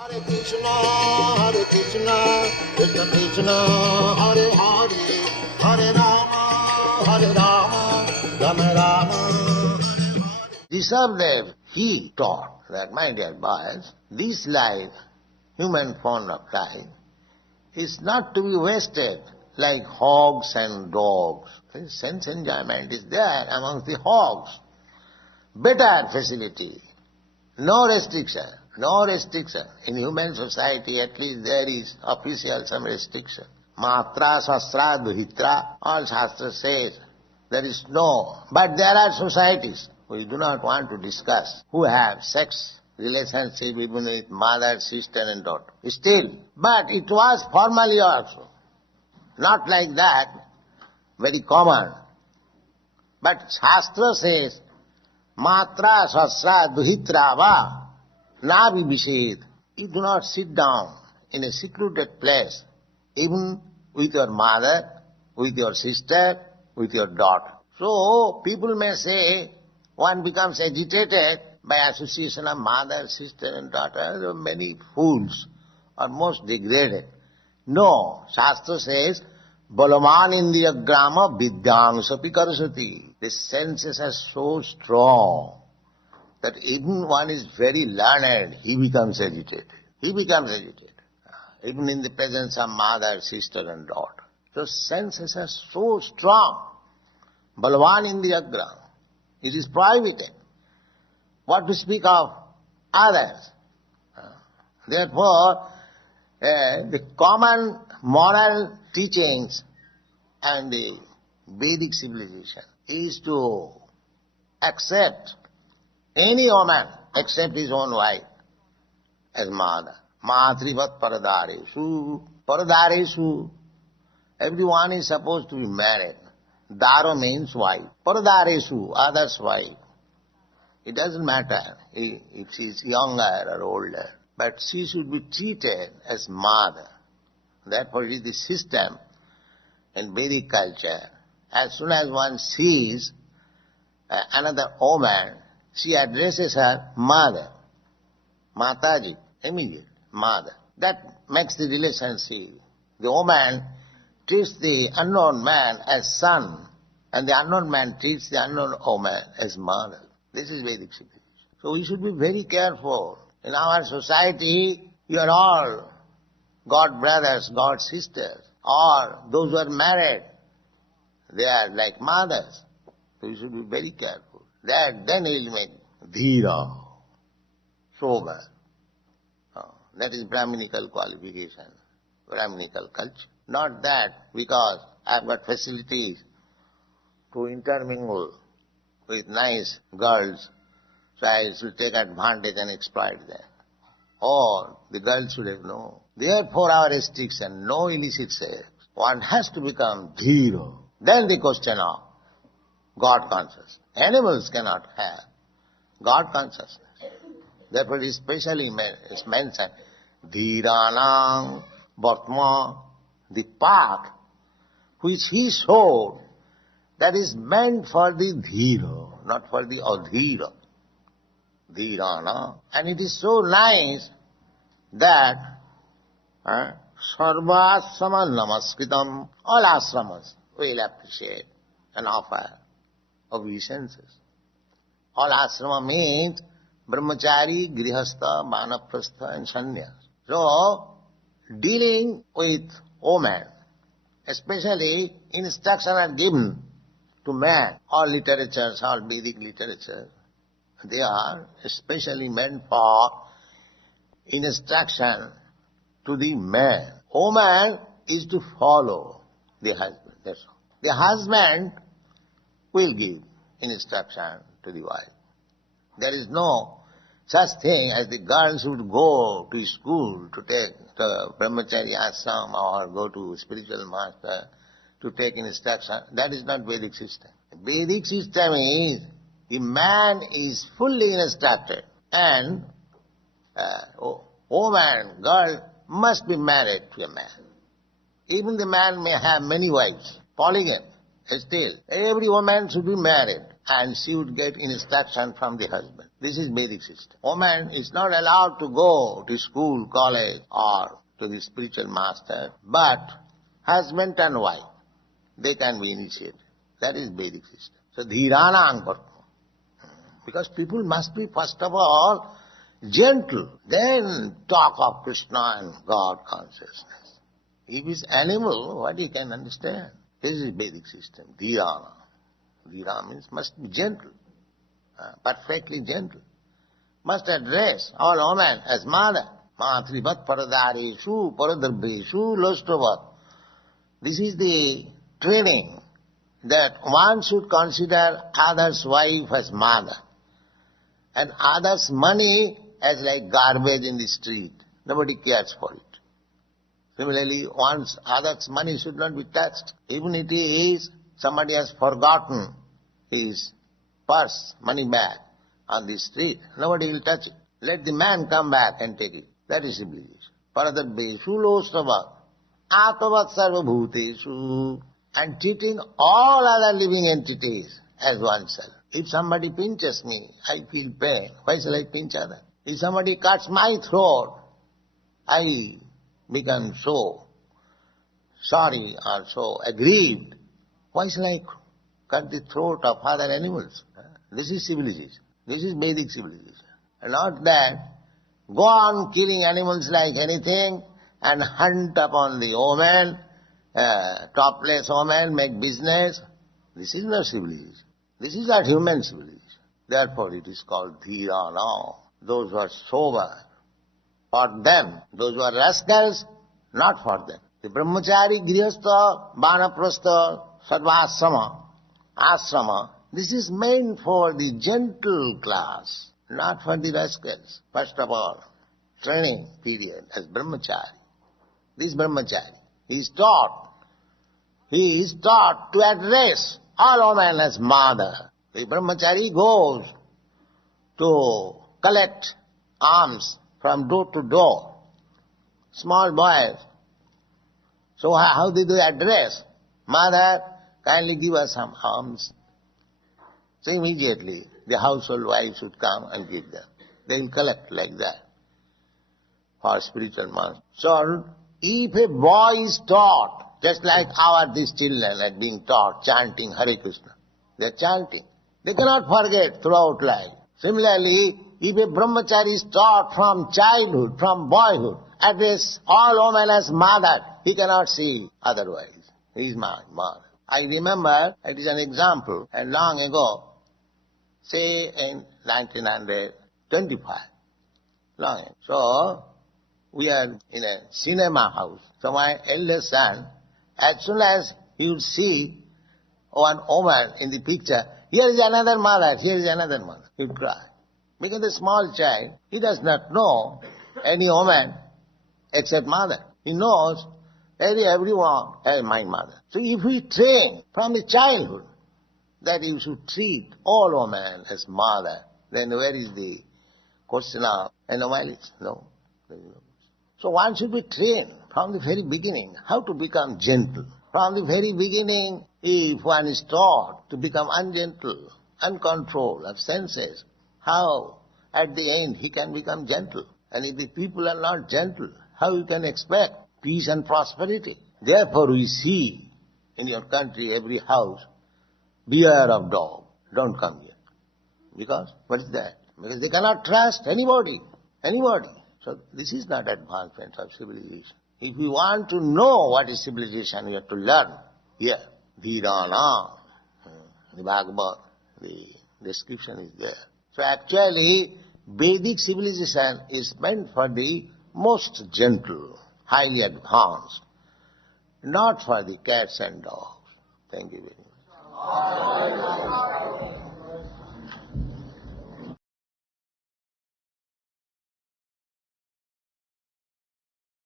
Hare Krishna, Krishna Krishna, Hare Hare, Hare Rama, Rama Rama. Deserve he taught that, my dear boys, this life, human form of life, is not to be wasted like hogs and dogs. Sense enjoyment is there amongst the hogs. Better facility, no restriction. No restriction. In human society, at least there is official some restriction. Mātṛvat, dhīra, all Shastra says there is no. But there are societies we do not want to discuss who have sex relationship even with mother, sister and daughter. Still, but it was formally also. Not like that, very common. But Shastra says, Mātṛvat, dhīra va. Navi Bishid, you do not sit down in a secluded place, even with your mother, with your sister, with your daughter. So, people may say, one becomes agitated by association of mother, sister and daughter. There are many fools are most degraded. No, Shastra says, Balavan indiya grama vidyang sapi karasati. The senses are so strong that even one is very learned, he becomes agitated. He becomes agitated. Even in the presence of mother, sister and daughter. So senses are so strong. Balavan indiyagram. It is prohibited. What to speak of others? Therefore, the common moral teachings and the Vedic civilization is to accept any woman except his own wife as mother. Mātṛvat para-dāreṣu. Para-dāreṣu. Everyone is supposed to be married. Dhīra means wife. Para-dāreṣu, other's wife. It doesn't matter if she is younger or older, but she should be treated as mother. Therefore it is the system in Vedic culture. As soon as one sees another woman, she addresses her mother, Mataji, immediate mother. That makes the relationship. The woman treats the unknown man as son, and the unknown man treats the unknown woman as mother. This is Vedic civilization. So we should be very careful. In our society, you are all God brothers, God sisters, or those who are married, they are like mothers. So you should be very careful. That then he will make dhīra, soar. That is Brahminical qualification, Brahminical culture. Not that because I have got facilities to intermingle with nice girls, so I should take advantage and exploit them. Or the girls should have no. Therefore our restriction, no illicit sex. One has to become dhīra. Then the question of God consciousness. Animals cannot have God consciousness. Therefore it is specially mentioned, dhīranam vartma, the path which he showed, that is meant for the dhīra, not for the adhīra. Dhīranam. And it is so nice that sarvāsrama namaskritam, all ashramas will appreciate and offer obeisances. All ashrama means brahmachari, grihastha, vanaprastha and sannyas. So, dealing with women, especially instruction are given to man. All literatures, all Vedic literature, they are especially meant for instruction to the man. Woman is to follow the husband, that's all. The husband will give instruction to the wife. There is no such thing as the girl should go to school to take the brahmacharya ashram or go to spiritual master to take instruction. That is not Vedic system. Vedic system is the man is fully instructed and woman, girl must be married to a man. Even the man may have many wives, polygamy. Still, every woman should be married and she would get instruction from the husband. This is Vedic system. Woman is not allowed to go to school, college or to the spiritual master, but husband and wife, they can be initiated. That is Vedic system. So dhīrānaṁ kartu. Because people must be first of all gentle, then talk of Krishna and God consciousness. If it's animal, what he can understand? This is Vedic system, dhīrānaṁ. Dhīra means must be gentle, perfectly gentle. Must address all women as mother. Mātṛvat para-dāreṣu, para-dāreṣu, lostavat. This is the training that one should consider others' wife as mother and others' money as like garbage in the street. Nobody cares for it. Similarly, one's others' money should not be touched. Even it is somebody has forgotten his purse, money bag on the street, nobody will touch it. Let the man come back and take it. That is civilization. Para-dāreṣu lostavat, agitate sarvabhūteṣu, and treating all other living entities as oneself. If somebody pinches me, I feel pain. Why shall I pinch others? If somebody cuts my throat, I become so sorry or so aggrieved. Why shall I cut the throat of other animals? This is civilization. This is Vedic civilization. Not that go on killing animals like anything and hunt upon the woman, topless woman, make business. This is not civilization. This is not human civilization. Therefore it is called dhīra now. Those who are sober, for them. Those who are rascals, not for them. The brahmachari, grihastha, vanaprastha, asrama, this is meant for the gentle class, not for the rascals. First of all, training period as brahmachari. This brahmachari, he is taught to address all women as mother. The brahmachari goes to collect alms from door to door. Small boys. So how did they address? Mother, kindly give us some alms. So immediately the household wives would come and give them. They will collect like that for spiritual master. So if a boy is taught, just like these children are being taught, chanting Hare Krishna, they are chanting. They cannot forget throughout life. Similarly, if a brahmachari is taught from childhood, from boyhood, address all women as mother, he cannot see otherwise. He is my mother. I remember, it is an example, and long ago, say in 1925, long ago. So, we are in a cinema house. So my eldest son, as soon as he would see one woman in the picture, here is another mother, here is another mother, he would cry. Because the small child, he does not know any woman except mother. He knows everyone as my mother. So if we train from the childhood that you should treat all women as mother, then where is the question of anomaly? No. So one should be trained from the very beginning how to become gentle. From the very beginning, if one is taught to become ungentle, uncontrolled of senses, how at the end he can become gentle? And if the people are not gentle, how you can expect peace and prosperity? Therefore we see in your country, every house, beware of dog. Don't come here. Because, what is that? Because they cannot trust anybody. So this is not advancement of civilization. If you want to know what is civilization, you have to learn here. Dhīra, the Bhagavad, the description is there. So actually, Vedic civilization is meant for the most gentle, highly advanced, not for the cats and dogs. Thank you very much.